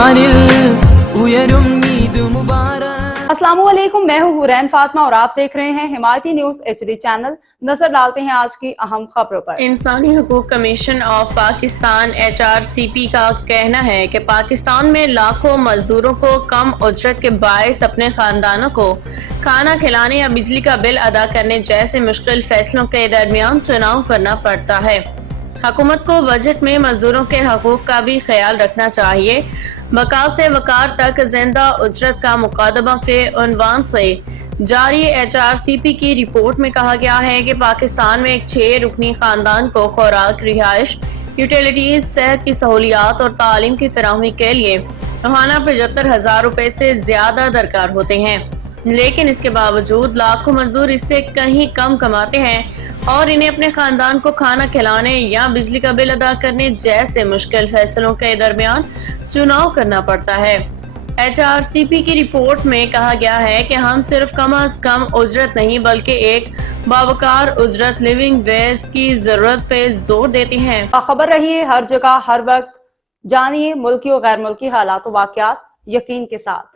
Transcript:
വാനിൽ ഉയരും ഈദ് മുബാരക്. अस्सलाम वालेकुम, मैं हूँ हुरैन फातिमा और आप देख रहे हैं हिमायती न्यूज HD चैनल। नजर डालते हैं आज की अहम खबरों पर। इंसानी हकूक कमीशन ऑफ पाकिस्तान HRCP का कहना है कि पाकिस्तान में लाखों मजदूरों को कम उजरत के बायस अपने खानदानों को खाना खिलाने या बिजली का बिल अदा करने जैसे मुश्किल फैसलों के दरमियान चुनाव करना पड़ता है। हुकूमत को बजट में मजदूरों के हकूक का भी ख्याल रखना चाहिए। वकार से वकार तक जिंदा उजरत का मुकादमा के उन्वान से जारी HRCP की रिपोर्ट में कहा गया है कि पाकिस्तान में एक 6 रुकनी खानदान को खुराक, रिहाइश, यूटिलिटीज, सेहत की सहूलियात और तालीम की फराहमी के लिए रोजाना 75,000 रुपए से ज्यादा दरकार होते हैं, लेकिन इसके बावजूद लाखों मजदूर इससे कहीं कम कमाते हैं और इन्हें अपने खानदान को खाना खिलाने या बिजली का बिल अदा करने जैसे मुश्किल फैसलों के दरमियान चुनाव करना पड़ता है। HRCP की रिपोर्ट में कहा गया है कि हम सिर्फ कम अज कम उजरत नहीं बल्कि एक बावकार उजरत लिविंग वेज की जरूरत पे जोर देते हैं। खबर रही है हर जगह हर वक्त, जानिए मुल्की और गैर मुल्की हालात व वाक़यात यकीन के साथ।